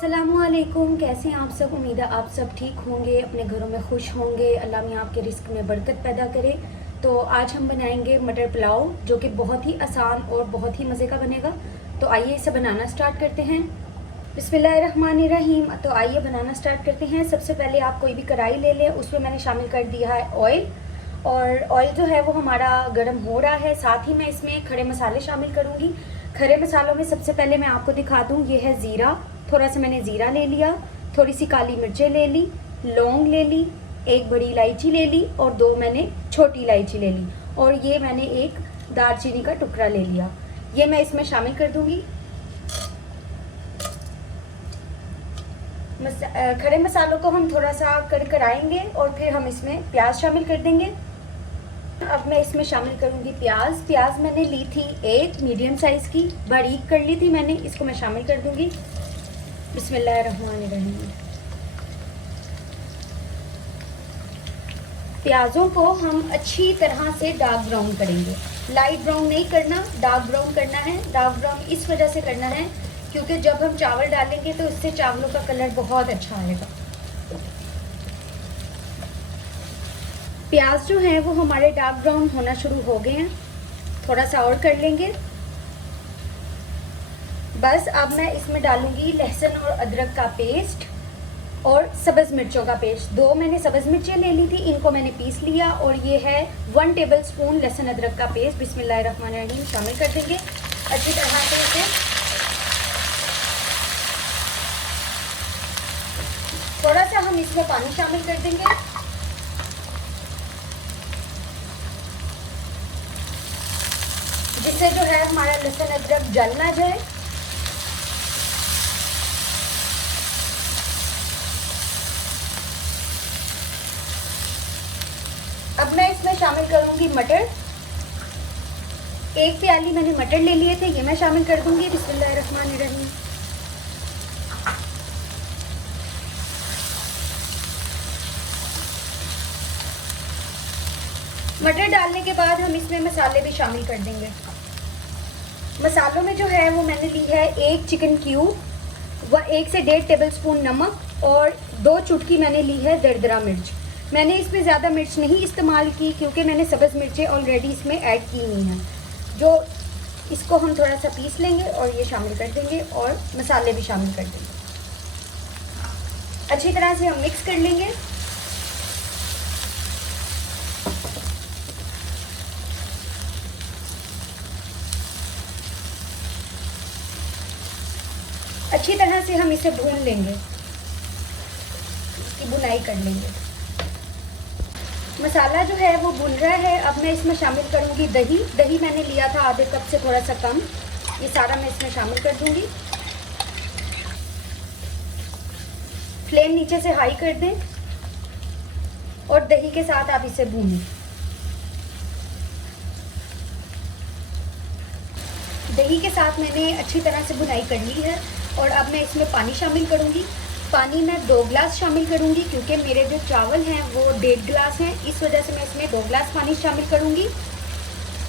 अस्सलामुअलैकुम, कैसे हैं आप सब। उम्मीद है आप सब ठीक होंगे, अपने घरों में खुश होंगे। अल्लाह मियां आपके रिस्क में बरकत पैदा करे। तो आज हम बनाएंगे मटर पुलाव, जो कि बहुत ही आसान और बहुत ही मज़े का बनेगा। तो आइए इसे बनाना स्टार्ट करते हैं। बिस्मिल्लाहिर्रहमानिर्रहीम। तो आइए बनाना स्टार्ट करते हैं। सबसे पहले आप कोई भी कढ़ाई ले लें, उसमें मैंने शामिल कर दिया है ऑयल, और ऑयल जो है वो हमारा गर्म हो रहा है। साथ ही मैं इसमें खड़े मसाले शामिल करूँगी। खड़े मसालों में सबसे पहले मैं आपको दिखा दूँ, ये है ज़ीरा। थोड़ा सा मैंने ज़ीरा ले लिया, थोड़ी सी काली मिर्चें ले ली, लौंग ले ली, एक बड़ी इलायची ले ली और 2 मैंने छोटी इलायची ले ली, और ये मैंने एक दालचीनी का टुकड़ा ले लिया। ये मैं इसमें शामिल कर दूँगी। खड़े मसालों को हम थोड़ा सा कराएंगे और फिर हम इसमें प्याज शामिल कर देंगे। अब मैं इसमें शामिल करूंगी प्याज। प्याज मैंने ली थी एक मीडियम साइज़ की, बारीक कर ली थी मैंने। इसको मैं शामिल कर दूंगी। बिस्मिल्लाहिर्रहमानिर्रहीम। प्याज़ों को हम अच्छी तरह से डार्क ब्राउन करेंगे। लाइट ब्राउन नहीं करना, डार्क ब्राउन करना है। डार्क ब्राउन इस वजह से करना है क्योंकि जब हम चावल डालेंगे तो इससे चावलों का कलर बहुत अच्छा आएगा। प्याज जो है वो हमारे डार्क ब्राउन होना शुरू हो गए हैं। थोड़ा सा और कर लेंगे बस। अब मैं इसमें डालूंगी लहसुन और अदरक का पेस्ट और सब्ज़ मिर्चों का पेस्ट। 2 मैंने सब्ज़ मिर्चें ले ली थी, इनको मैंने पीस लिया। और ये है 1 टेबलस्पून लहसुन अदरक का पेस्ट। बिस्मिल्लाहिर्रहमानिर्रहीम शामिल कर देंगे अच्छी तरह से इसे। थोड़ा सा हम इसमें पानी शामिल कर देंगे। जिससे जो है हमारा लहसुन अदरक जल ना जाए। अब मैं इसमें शामिल करूंगी मटर। 1 प्याली मैंने मटर ले लिए थे, ये मैं शामिल कर दूंगी। बिस्मिल्लाहिर्रहमानिर्रहीम। मटर डालने के बाद हम इसमें मसाले भी शामिल कर देंगे। मसालों में जो है वो मैंने ली है 1 चिकन क्यूब व 1 से 1.5 टेबलस्पून नमक और 2 चुटकी मैंने ली है दरदरा मिर्च। मैंने इसमें ज़्यादा मिर्च नहीं इस्तेमाल की क्योंकि मैंने सब्ज़ मिर्चें ऑलरेडी इसमें ऐड की हुई हैं। जो इसको हम थोड़ा सा पीस लेंगे और ये शामिल कर देंगे और मसाले भी शामिल कर देंगे। अच्छी तरह से हम मिक्स कर लेंगे। अच्छी तरह से हम इसे भून लेंगे, इसकी बुनाई कर लेंगे। मसाला जो है वो भुन रहा है। अब मैं इसमें शामिल करूंगी दही। दही मैंने लिया था आधे कप से थोड़ा सा कम। ये सारा मैं इसमें शामिल कर दूंगी। फ्लेम नीचे से हाई कर दें और दही के साथ आप इसे भूनें। दही के साथ मैंने अच्छी तरह से बुनाई कर ली है। और अब मैं इसमें पानी शामिल करूंगी। पानी मैं 2 गिलास शामिल करूंगी क्योंकि मेरे जो चावल हैं वो 1.5 गिलास हैं, इस वजह से मैं इसमें 2 गिलास पानी शामिल करूंगी।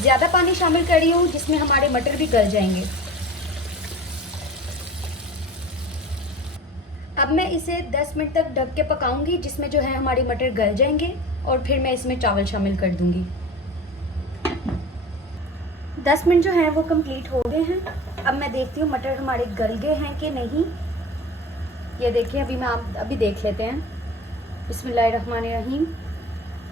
ज़्यादा पानी शामिल कर रही हूँ जिसमें हमारे मटर भी गल जाएंगे। अब मैं इसे 10 मिनट तक ढक के पकाऊंगी, जिसमें जो है हमारे मटर गल जाएंगे और फिर मैं इसमें चावल शामिल कर दूंगी। 10 मिनट जो हैं वो कंप्लीट हो गए हैं। अब मैं देखती हूँ मटर हमारे गल गए हैं कि नहीं। ये देखिए, अभी देख लेते हैं। बिस्मिल्लाहिर्रहमानिर्रहीम।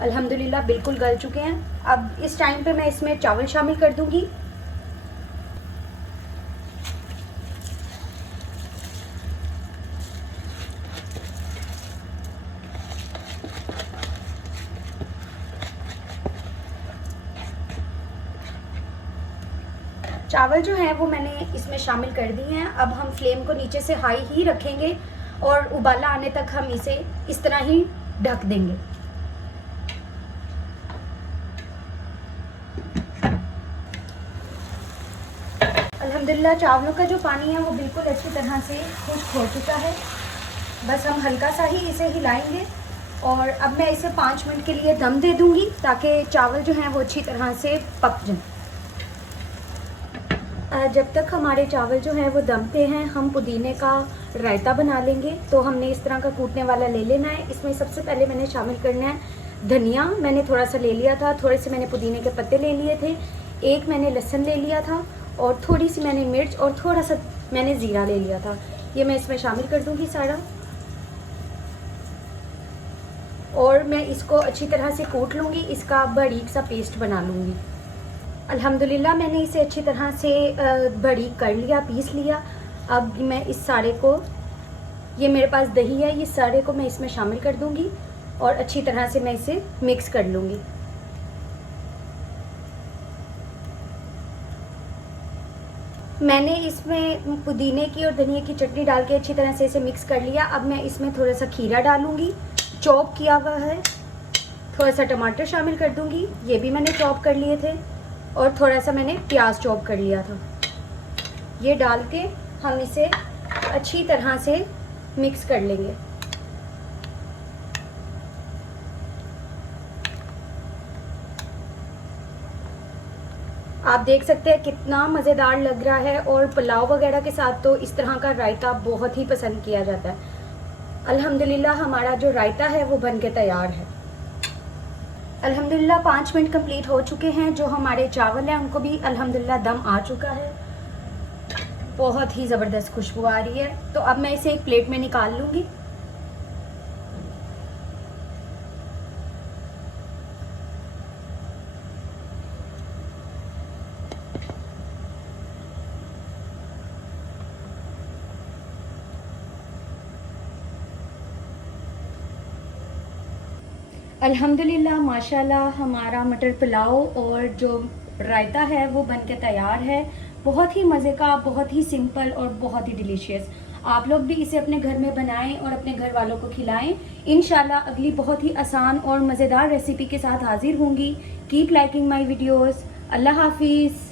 अल्हम्दुलिल्लाह बिल्कुल गल चुके हैं। अब इस टाइम पे मैं इसमें चावल शामिल कर दूंगी। चावल जो हैं वो मैंने इसमें शामिल कर दिए हैं। अब हम फ्लेम को नीचे से हाई ही रखेंगे और उबाला आने तक हम इसे इस तरह ही ढक देंगे। अल्हम्दुलिल्लाह चावलों का जो पानी है वो बिल्कुल अच्छी तरह से खुश्क हो चुका है। बस हम हल्का सा ही इसे हिलाएंगे और अब मैं इसे 5 मिनट के लिए दम दे दूंगी ताकि चावल जो हैं वो अच्छी तरह से पक जाएं। जब तक हमारे चावल जो है वो दम पे हैं, हम पुदीने का रायता बना लेंगे। तो हमने इस तरह का कूटने वाला ले लेना है। इसमें सबसे पहले मैंने शामिल करना है धनिया, मैंने थोड़ा सा ले लिया था, थोड़े से मैंने पुदीने के पत्ते ले लिए थे, एक मैंने लहसुन ले लिया था और थोड़ी सी मैंने मिर्च और थोड़ा सा मैंने ज़ीरा ले लिया था। ये मैं इसमें शामिल कर दूँगी सारा, और मैं इसको अच्छी तरह से कूट लूँगी, इसका बारीक सा पेस्ट बना लूँगी। अल्हम्दुलिल्लाह मैंने इसे अच्छी तरह से बारीक कर लिया, पीस लिया। अब मैं इस सारे को, ये मेरे पास दही है, ये सारे को मैं इसमें शामिल कर दूँगी और अच्छी तरह से मैं इसे मिक्स कर लूँगी। मैंने इसमें पुदीने की और धनिया की चटनी डाल के अच्छी तरह से इसे मिक्स कर लिया। अब मैं इसमें थोड़ा सा खीरा डालूँगी, चॉप किया हुआ है, थोड़ा सा टमाटर शामिल कर दूँगी, ये भी मैंने चॉप कर लिए थे, और थोड़ा सा मैंने प्याज चॉप कर लिया था। ये डाल के हम इसे अच्छी तरह से मिक्स कर लेंगे। आप देख सकते हैं कितना मज़ेदार लग रहा है, और पुलाव वगैरह के साथ तो इस तरह का रायता बहुत ही पसंद किया जाता है। अल्हम्दुलिल्लाह हमारा जो रायता है वो बन के तैयार है। अल्हम्दुलिल्लाह 5 मिनट कंप्लीट हो चुके हैं। जो हमारे चावल हैं उनको भी अल्हम्दुलिल्लाह दम आ चुका है, बहुत ही ज़बरदस्त खुशबू आ रही है। तो अब मैं इसे एक प्लेट में निकाल लूँगी। अल्हम्दुलिल्लाह माशाल्लाह हमारा मटर पुलाव और जो रायता है वो बन के तैयार है। बहुत ही मज़े का, बहुत ही सिंपल और बहुत ही डिलीशियस। आप लोग भी इसे अपने घर में बनाएं और अपने घर वालों को खिलाएं। इंशाल्लाह अगली बहुत ही आसान और मज़ेदार रेसिपी के साथ हाजिर होंगी। Keep liking my videos. Allah हाफिज़।